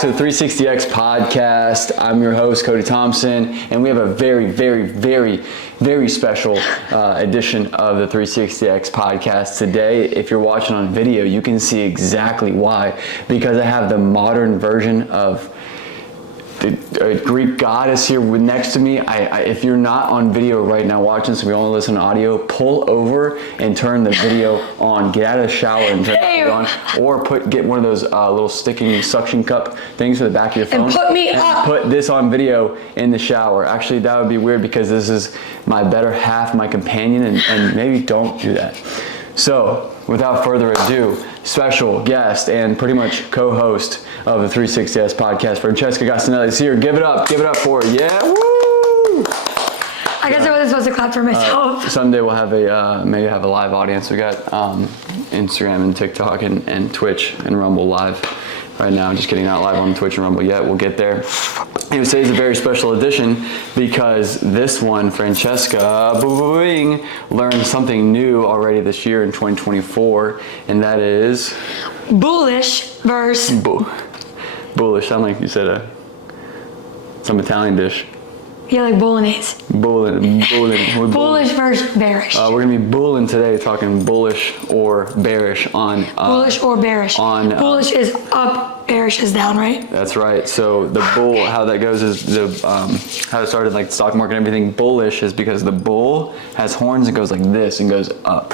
to the 360X podcast. I'm your host, Cody Thompson, and we have a very special edition of the 360X podcast today. If you're watching on video, you can see exactly why, because I have the modern version of the Greek goddess here next to me. If you're not on video right now watching, so we only listen to audio, pull over and turn the video on. Get out of the shower and turn it on, or get one of those little sticking suction cup things to the back of your phone. And put me up. Put this on video in the shower. Actually, that would be weird because this is my better half, my companion, and maybe don't do that. So, without further ado, special guest and pretty much co-host of the 360S podcast, Francesca Gastinelli is here. Give it up for her. Yeah, woo! I guess I wasn't supposed to clap for myself. Someday we'll have maybe have a live audience. We got Instagram and TikTok and Twitch and Rumble live right now. Just kidding, not live on Twitch and Rumble yet. We'll get there. Anyway, today's a very special edition because this one, Francesca, learned something new already this year in 2024, and that is Bullish versus bullish. Sound like you said some Italian dish. yeah, like bolognese. Bullish versus bearish. We're gonna be bulling today, talking bullish or bearish on. Bullish or bearish. Bullish is up, bearish is down, right? That's right. So the bull, how that goes is how it started, like the stock market and everything. Bullish is because the bull has horns and goes like this and goes up.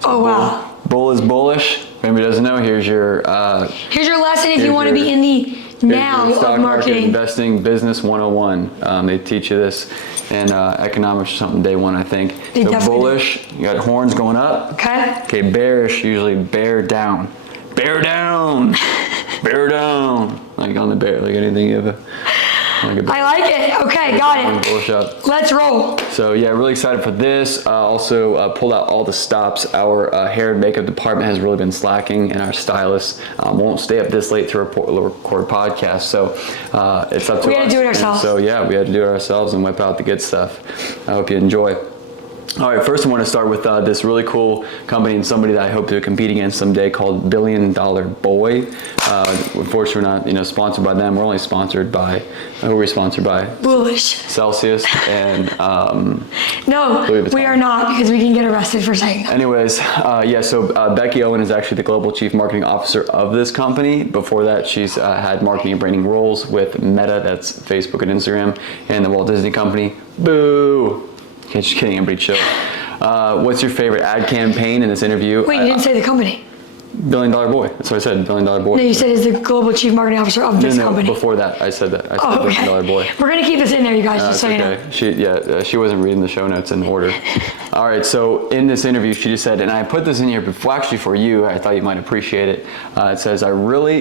So oh wow. Bull is bullish. If anybody doesn't know, here's your lesson if you want to be in the now stock of marketing. Investing business 101. They teach you this in economics or something day one, I think. So bullish, you got horns going up. Okay, bearish, usually bear down. Bear down. Bear down. Like on the bear, like anything you have I like it. Okay, got it. Let's roll. So yeah, really excited for this. Also pulled out all the stops. Our hair and makeup department has really been slacking, and our stylists won't stay up this late to record podcasts. So it's up to us. We had to do it ourselves. So yeah, we had to do it ourselves and whip out the good stuff. I hope you enjoy. All right, first I want to start with this really cool company and somebody that I hope to compete against someday called $1 Billion Boy. Unfortunately, we're not sponsored by them. We're only sponsored by, who are we sponsored by? Bullish. Celsius and no, we are not, because we can get arrested for saying that. Anyways, so Becky Owen is actually the Global Chief Marketing Officer of this company. Before that, she's had marketing and branding roles with Meta, that's Facebook and Instagram, and the Walt Disney Company. Boo! Okay, just kidding, everybody chill. What's your favorite ad campaign in this interview? Wait, you didn't say the company. $1 Billion Boy. That's what I said, $1 Billion Boy. No, you said is the Global Chief Marketing Officer of this company. Before that, I said that. I said $1 Billion Boy. We're going to keep this in there, you guys, just so you know. She wasn't reading the show notes in order. All right, so in this interview, she just said, and I put this in here before, actually for you, I thought you might appreciate it. It says,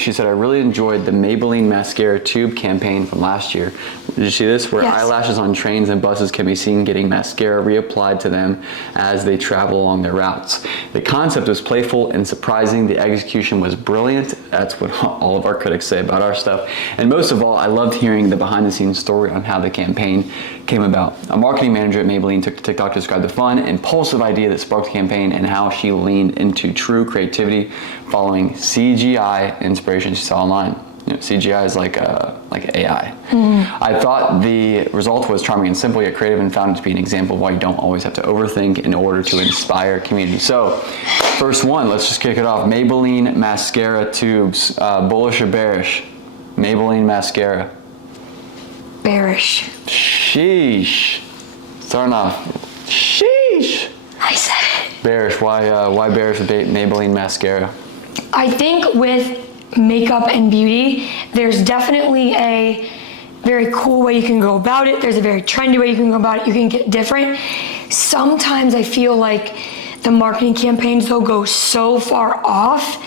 she said, I really enjoyed the Maybelline mascara tube campaign from last year. Did you see this? Where eyelashes on trains and buses can be seen getting mascara reapplied to them as they travel along their routes. The concept was playful and surprising. The execution was brilliant. That's what all of our critics say about our stuff. And most of all, I loved hearing the behind-the-scenes story on how the campaign came about. A marketing manager at Maybelline took to TikTok to describe the fun, impulsive idea that sparked the campaign and how she leaned into true creativity following CGI inspiration she saw online. CGI is like AI. Mm-hmm. I thought the result was charming and simple yet creative, and found it to be an example of why you don't always have to overthink in order to inspire community. So, first one, let's just kick it off. Maybelline mascara tubes, bullish or bearish? Maybelline mascara. Bearish. Sheesh. Starting off. Sheesh. I said it. Bearish. Why bearish with Maybelline mascara? I think with makeup and beauty, there's definitely a very cool way you can go about it. There's a very trendy way you can go about it. You can get different. Sometimes I feel like the marketing campaigns, they'll go so far off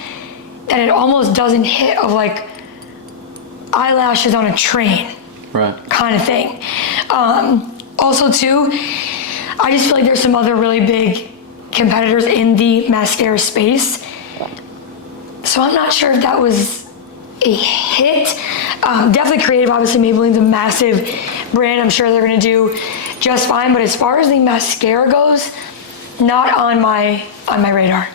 that it almost doesn't hit of like eyelashes on a train, right? Kind of thing. Also too, I just feel like there's some other really big competitors in the mascara space. So I'm not sure if that was a hit. Definitely creative. Obviously, Maybelline's a massive brand. I'm sure they're gonna do just fine. But as far as the mascara goes, not on my radar.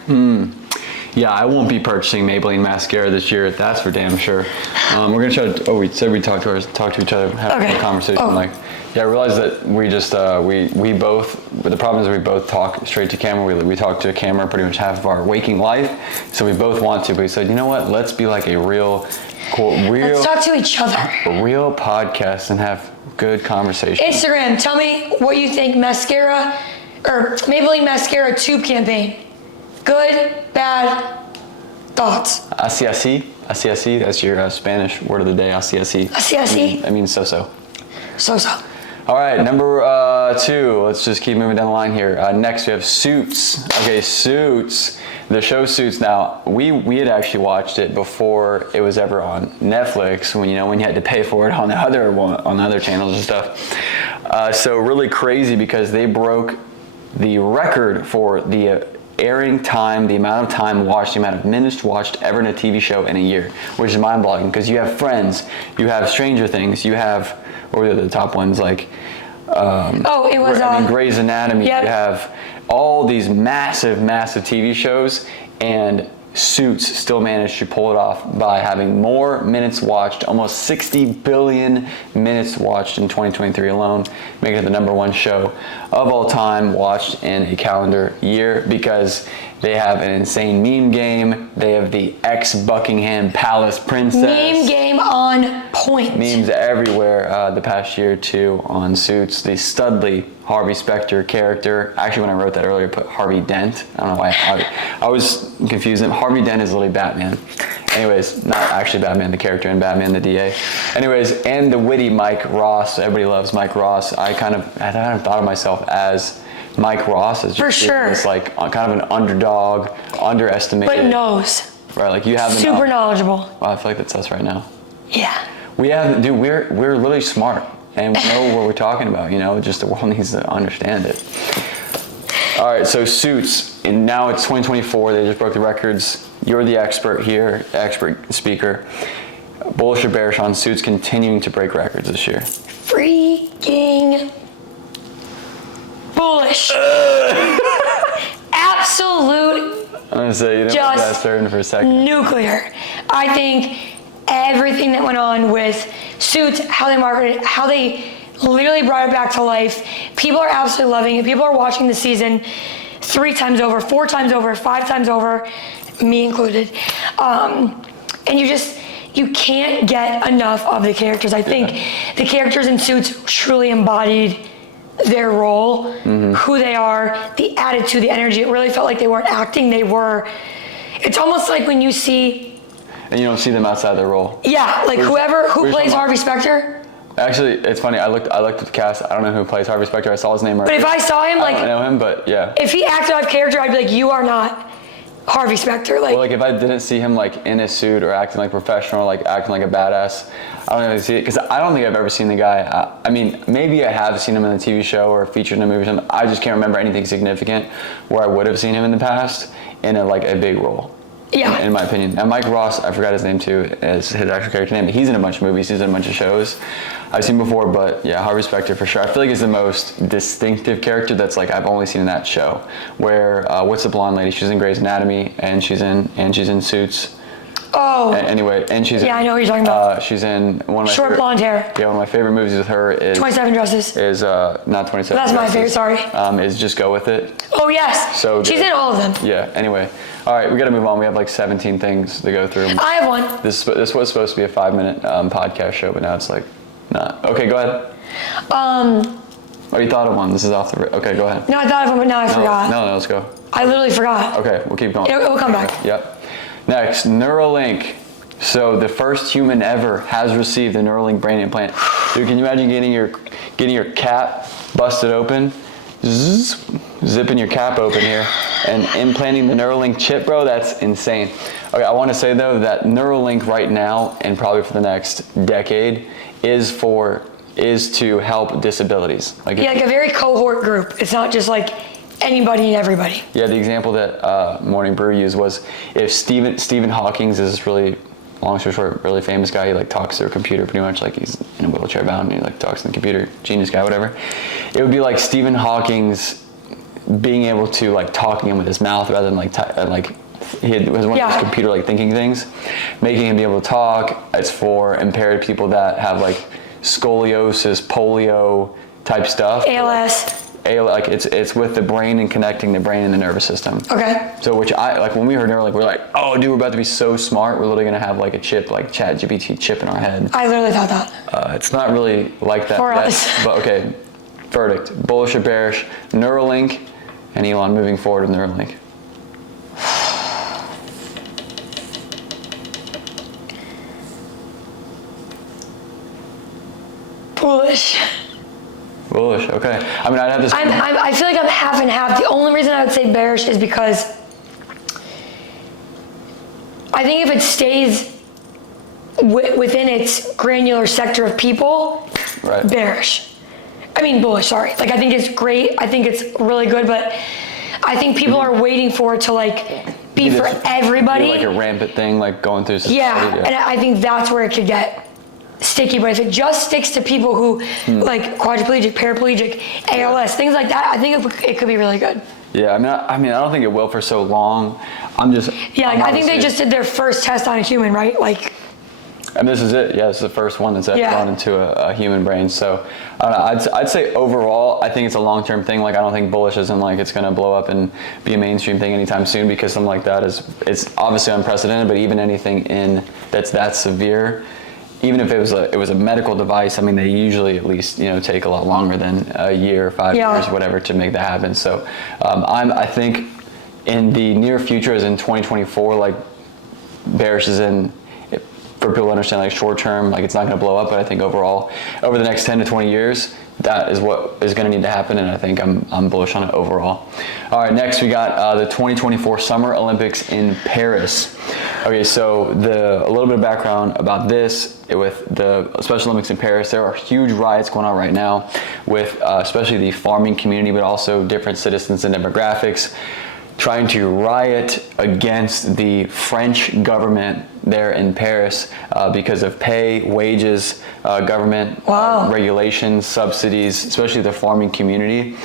Yeah, I won't be purchasing Maybelline mascara this year. That's for damn sure. We're gonna try to. Oh, we said we talk to each other, have a conversation. Like, yeah, I realized that we just we both. The problem is we both talk straight to camera. We talk to a camera pretty much half of our waking life. So we both want to, but we said, you know what? Let's be like a real. Let's talk to each other. A real podcast and have good conversation. Instagram, tell me what you think mascara or Maybelline mascara tube campaign. Good, bad, thoughts. Así, así. That's your Spanish word of the day. Así, así. Así, así. I mean so-so. So-so. All right, number 2. Let's just keep moving down the line here. Next, we have Suits. Okay, Suits. The show Suits. Now, we had actually watched it before it was ever on Netflix. When you had to pay for it on the other channels and stuff. So really crazy because they broke the record for the airing time, the amount of time watched, the amount of minutes watched ever in a TV show in a year, which is mind-blowing because you have Friends, you have Stranger Things, you have, what were the top ones, like Grey's Anatomy. Yep. You have all these massive TV shows, and Suits still managed to pull it off by having more minutes watched, almost 60 billion minutes watched in 2023 alone, making it the #1 show of all time watched in a calendar year because they have an insane meme game. They have the ex-Buckingham Palace princess. Meme game on point. Memes everywhere the past year or two on Suits. The Studley Harvey Specter character. Actually, when I wrote that earlier, I put Harvey Dent. I don't know why. I was confused. Harvey Dent is literally Batman. Anyways, not actually Batman, the character in Batman, the DA. Anyways, and the witty Mike Ross. Everybody loves Mike Ross. I kind of thought of myself as Mike Ross as for sure. This like kind of an underdog, underestimated. But knows. Right, like you have super knowledgeable. Wow, I feel like that's us right now. Yeah. We're literally smart and we know what we're talking about. Just the world needs to understand it. All right, so Suits, and now it's 2024. They just broke the records. You're the expert here, expert speaker. Bullish or bearish on Suits continuing to break records this year? Freaking bullish. Absolute. I'm gonna say you didn't pass certain for a second. Nuclear. I think everything that went on with Suits, how they marketed it, how they literally brought it back to life. People are absolutely loving it. People are watching the season 3 times over, 4 times over, 5 times over, me included. And you can't get enough of the characters. I think the characters in Suits truly embodied their role, who they are, the attitude, the energy. It really felt like they weren't acting, it's almost like when you see... And you don't see them outside their role. Yeah, like who plays Harvey Specter? Actually, it's funny, I looked at the cast, I don't know who plays Harvey Specter, I saw his name right. But if I saw him, I don't know him, but yeah. If he acted out of character, I'd be like, you are not Harvey Specter. Well, if I didn't see him like in a suit or acting like professional, like acting like a badass, I don't really see it, because I don't think I've ever seen the guy. I mean, maybe I have seen him in a TV show or featured in a movie or something. I just can't remember anything significant where I would have seen him in the past in a big role. Yeah. In my opinion. And Mike Ross, I forgot his name too, is his actual character name, but he's in a bunch of movies, he's in a bunch of shows I've seen before, but yeah, Harvey Specter for sure. I feel like he's the most distinctive character that's like I've only seen in that show. Where what's the blonde lady? She's in Grey's Anatomy and she's in Suits. Oh. Anyway, and she's I know what you're talking about. She's in one of my short blonde hair. Yeah, one of my favorite movies with her is 27 Dresses. Is not 27. That's my favorite. Sorry. Is Just Go With It. Oh yes. So she's in all of them. Yeah. Anyway, all right, we got to move on. We have like 17 things to go through. I have one. This was supposed to be a 5-minute podcast show, but now it's like not. Okay, go ahead. Oh, you thought of one. This is off the. Okay, go ahead. No, I thought of one, but now I forgot. No, let's go. I literally forgot. Okay, we'll keep going. It will come back. Yep. Next, Neuralink. So the first human ever has received a Neuralink brain implant. Dude, can you imagine getting your cap busted open, zipping your cap open here, and implanting the Neuralink chip, bro? That's insane. Okay, I want to say though that Neuralink right now and probably for the next decade is to help disabilities. Like a very cohort group. It's not just like anybody and everybody. Yeah, the example that Morning Brew used was if Stephen Hawking is this really, long story short, really famous guy. He like talks to a computer pretty much, like he's in a wheelchair bound and he like talks to the computer, genius guy, whatever. It would be like Stephen Hawking's being able to like talking him with his mouth rather than like he was one of those computer like thinking things, making him be able to talk. It's for impaired people that have like scoliosis, polio type stuff. ALS. Like it's with the brain and connecting the brain and the nervous system. Okay. So which I like when we heard Neuralink, we're like, oh dude, we're about to be so smart. We're literally gonna have like a chip, like ChatGPT chip in our head. I literally thought that. It's not really like that. For us. But okay, verdict: bullish or bearish? Neuralink and Elon moving forward with Neuralink. Bullish. Bullish. Okay. I mean, I'd have this. I feel like I'm half and half. The only reason I would say bearish is because I think if it stays within its granular sector of people, right. Bearish. I mean bullish. Sorry. Like I think it's great. I think it's really good, but I think people are waiting for it to like be for everybody. Like a rampant thing, like going through society. Yeah, and I think that's where it could get sticky. But if it just sticks to people who like quadriplegic, paraplegic, ALS, things like that, I think it could be really good. Yeah, I mean, I don't think it will for so long. I think they just did their first test on a human, right? Like. And this is it. Yeah, it's the first one that's ever gone into a human brain. So I don't know. I'd say overall, I think it's a long-term thing. Like I don't think bullish isn't like it's going to blow up and be a mainstream thing anytime soon, because something like that it's obviously unprecedented. But even anything that's that severe, even if it was a medical device, I mean, they usually at least take a lot longer than a year, 5 years, whatever, to make that happen. So I think in the near future, as in 2024, like bearish is in. For people to understand, like short term, like it's not going to blow up, but I think overall, over the next 10 to 20 years, that is what is going to need to happen, and I think I'm bullish on it overall. All right, next we got the 2024 Summer Olympics in Paris. Okay, so a little bit of background about this with the Special Olympics in Paris. There are huge riots going on right now with especially the farming community, but also different citizens and demographics, trying to riot against the French government there in Paris because of pay, wages, government regulations, subsidies, especially the farming community,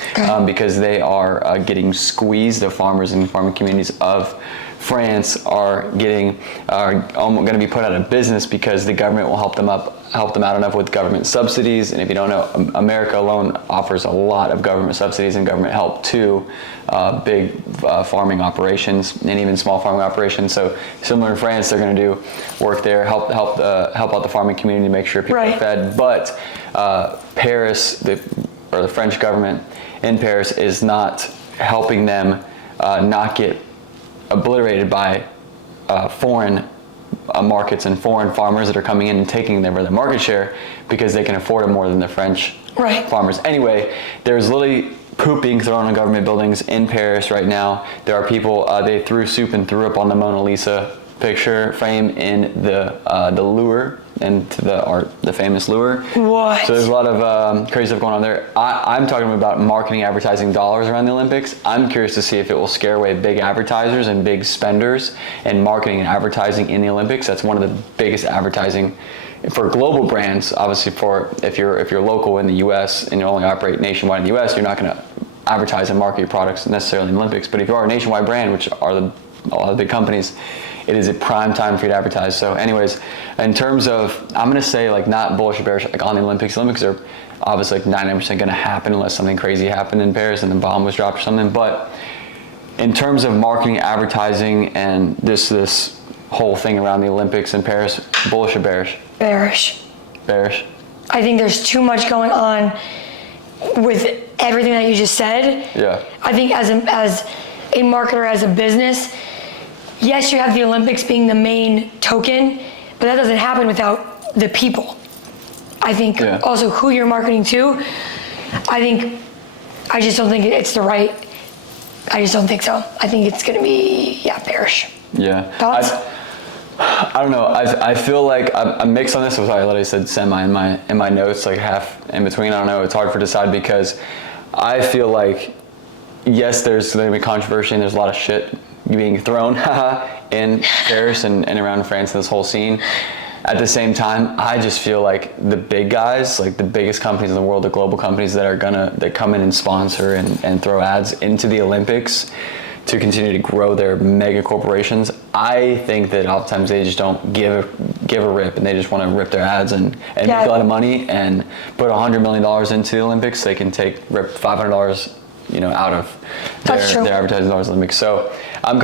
because they are getting squeezed. The farmers and farming communities of France are going to be put out of business because the government will help them out enough with government subsidies. And if you don't know, America alone offers a lot of government subsidies and government help to big farming operations and even small farming operations. So similar in France, they're going to do work there, help out the farming community, make sure people are fed. But Paris, the French government in Paris, is not helping them not get obliterated by foreign markets and foreign farmers that are coming in and taking their market share because they can afford it more than the French farmers. Anyway, there's literally poop being thrown on government buildings in Paris right now. There are people, they threw soup and threw up on the Mona Lisa picture frame in the Louvre, and the famous Louvre. What? So there's a lot of crazy stuff going on there. I'm talking about marketing, advertising dollars around the Olympics. I'm curious to see if it will scare away big advertisers and big spenders and marketing and advertising in the Olympics. That's one of the biggest advertising for global brands. Obviously, if you're local in the U.S. and you only operate nationwide in the U.S., you're not going to advertise and market your products necessarily in the Olympics. But if you are a nationwide brand, which are a lot of big companies, it is a prime time for you to advertise. So anyways, in terms of, I'm going to say like not bullish or bearish like on the Olympics. The Olympics are obviously like 99% going to happen unless something crazy happened in Paris and the bomb was dropped or something. But in terms of marketing, advertising, and this whole thing around the Olympics in Paris, bullish or bearish? Bearish. Bearish. I think there's too much going on with everything that you just said. Yeah. I think as a marketer, as a business, yes, you have the Olympics being the main token, but that doesn't happen without the people. I think also who you're marketing to, I just don't think it's the right, I just don't think so. I think it's going to be, bearish. Yeah. Thoughts? I don't know. I feel like I'm mixed on this. I literally said semi in my notes, like half in between. I don't know. It's hard to decide because I feel like, yes, there's going to be controversy and there's a lot of shit being thrown in Paris and around France and this whole scene. At the same time, I just feel like the big guys, like the biggest companies in the world, the global companies that come in and sponsor and throw ads into the Olympics, to continue to grow their mega corporations. I think that oftentimes they just don't give a rip, and they just want to rip their ads and make a lot of money and put $100 million into the Olympics. They can rip $500, out of their advertising dollars Olympics. So I'm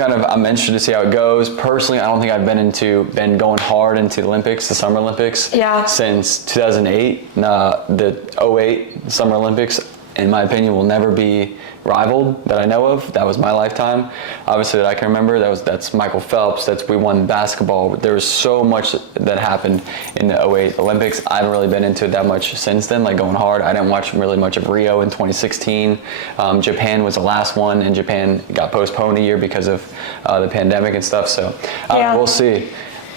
interested to see how it goes. Personally, I don't think I've been going hard into the Olympics, the Summer Olympics, since 2008. The 2008 Summer Olympics, in my opinion, will never be rivaled that I know of. That was my lifetime, obviously, that I can remember. That's Michael Phelps. We won basketball. There was so much that happened in the 2008 Olympics. I haven't really been into it that much since then, like going hard. I didn't watch really much of Rio in 2016. Japan was the last one, and Japan got postponed a year because of the pandemic and stuff. So we'll see.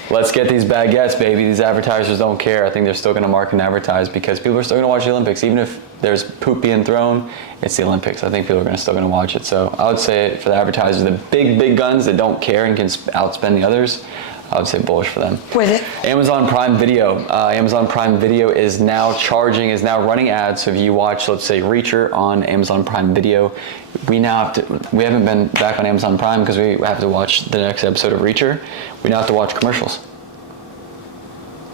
Let's get these baguettes, baby. These advertisers don't care. I think they're still going to market and advertise because people are still going to watch the Olympics. Even if there's poop being thrown, it's the Olympics. I think people are still going to watch it. So I would say for the advertisers, the big guns that don't care and can outspend the others, I would say bullish for them. With it. Amazon Prime Video. Amazon Prime Video is now running ads. So if you watch, let's say, Reacher on Amazon Prime Video, we haven't been back on Amazon Prime because we have to watch the next episode of Reacher. We now have to watch commercials,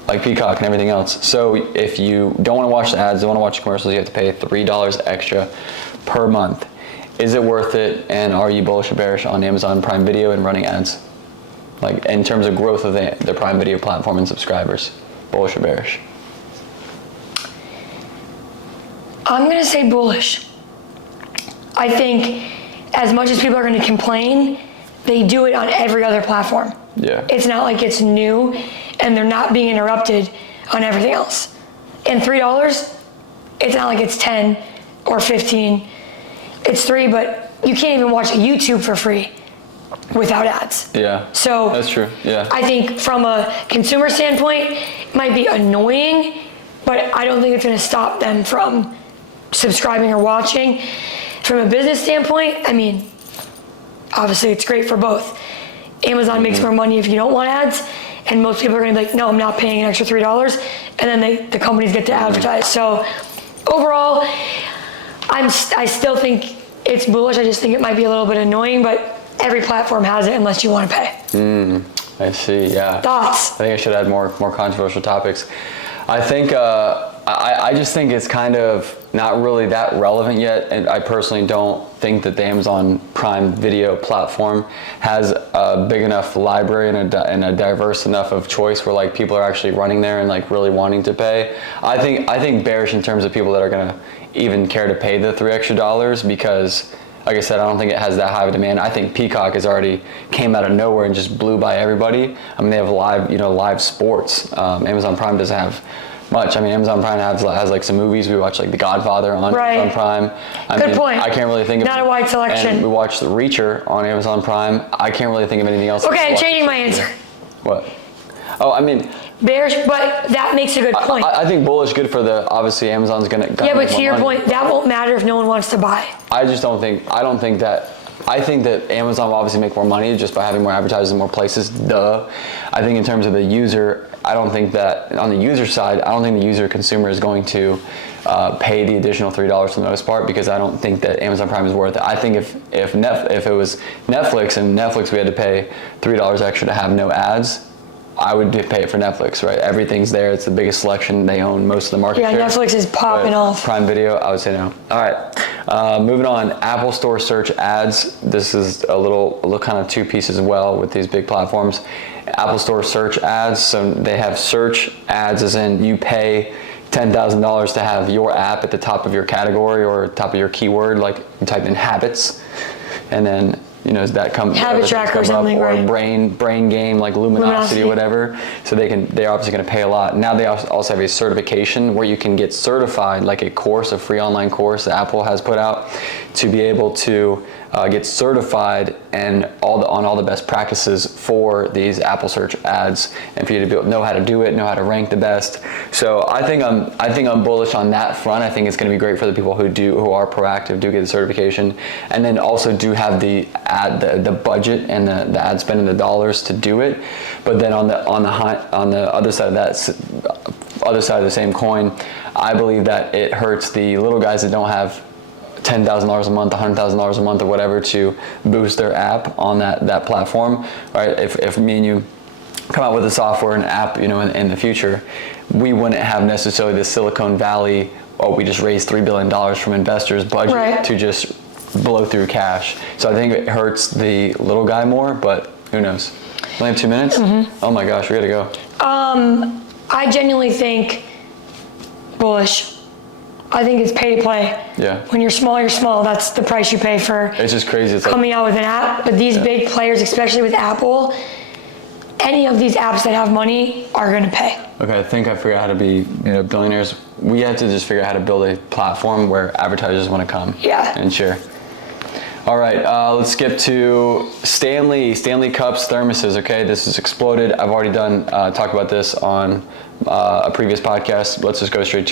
like Peacock and everything else. So if you don't want to watch the ads, don't want to watch the commercials, you have to pay $3 extra per month. Is it worth it? And are you bullish or bearish on Amazon Prime Video and running ads? Like in terms of growth of the Prime Video platform and subscribers, bullish or bearish? I'm going to say bullish. I think as much as people are going to complain, they do it on every other platform. Yeah. It's not like it's new and they're not being interrupted on everything else. And $3, it's not like it's 10 or 15. It's $3, but you can't even watch YouTube for free without ads. Yeah. So that's true. Yeah. I think from a consumer standpoint, it might be annoying, but I don't think it's going to stop them from subscribing or watching. From a business standpoint, I mean, obviously it's great for both. Amazon makes more money if you don't want ads, and most people are going to be like, no, I'm not paying an extra $3, and then the companies get to advertise. So overall, I still think it's bullish. I just think it might be a little bit annoying, but every platform has it unless you want to pay. I see. Yeah. Thoughts? I think I should add more controversial topics. I think I just think it's kind of not really that relevant yet, and I personally don't think that the Amazon Prime Video platform has a big enough library and a diverse enough of choice where like people are actually running there and like really wanting to pay. I think bearish in terms of people that are gonna even care to pay the $3 extra because, like I said, I don't think it has that high of a demand. I think Peacock has already came out of nowhere and just blew by everybody. I mean, they have live sports. Amazon Prime doesn't have much. I mean, Amazon Prime has like some movies. We watch like The Godfather on Amazon Prime. Good point. I can't really think of not a wide selection. And we watch The Reacher on Amazon Prime. I can't really think of anything else. Okay, I'm changing my answer. What? Oh, I mean, bearish, but that makes a good point. I think bullish good for obviously Amazon's gonna yeah, but to your point, that won't matter if no one wants to buy. I think that Amazon will obviously make more money just by having more advertisers in more places. Duh. I think in terms of the user, I don't think that on the user side, I don't think the consumer is going to pay the additional $3 for the most part because I don't think that Amazon Prime is worth it. I think if it was Netflix and Netflix we had to pay $3 extra to have no ads, I would pay it for Netflix, right? Everything's there. It's the biggest selection. They own most of the market share. Yeah, Netflix is popping off. Prime Video, I would say no. All right, moving on. Apple Store search ads. This is a little kind of two pieces as well with these big platforms. Apple Store search ads. So they have search ads, as in you pay $10,000 to have your app at the top of your category or top of your keyword. Like you type in habits, and then that comes habit tracker or something, or right? a brain game like Luminosity or whatever. So they're obviously going to pay a lot. Now they also have a certification where you can get certified, like a course, a free online course that Apple has put out to be able to get certified and on all the best practices for these Apple search ads, and for you to know how to do it, know how to rank the best. So I think I'm bullish on that front. I think it's going to be great for the people who are proactive, do get the certification, and then also do have the budget and the ad spend and the dollars to do it. But then on the other side of the same coin, I believe that it hurts the little guys that don't have $10,000 a month, $100,000 a month, or whatever to boost their app on that platform, right? If me and you come out with a software and app, in the future, we wouldn't have necessarily the Silicon Valley, we just raised $3 billion from investors budget Right. to just blow through cash. So I think it hurts the little guy more, but who knows? We only have 2 minutes? Mm-hmm. Oh my gosh, we gotta go. I genuinely think bullish. I think it's pay to play. Yeah. When you're small, you're small. That's the price you pay for It's just crazy. It's coming out with an app. But these big players, especially with Apple, any of these apps that have money are going to pay. Okay, I think I figured out how to be, billionaires. We have to just figure out how to build a platform where advertisers want to come and share. All right, let's skip to Stanley Cups thermoses. Okay, this has exploded. I've already talked about this on a previous podcast. Let's just go straight to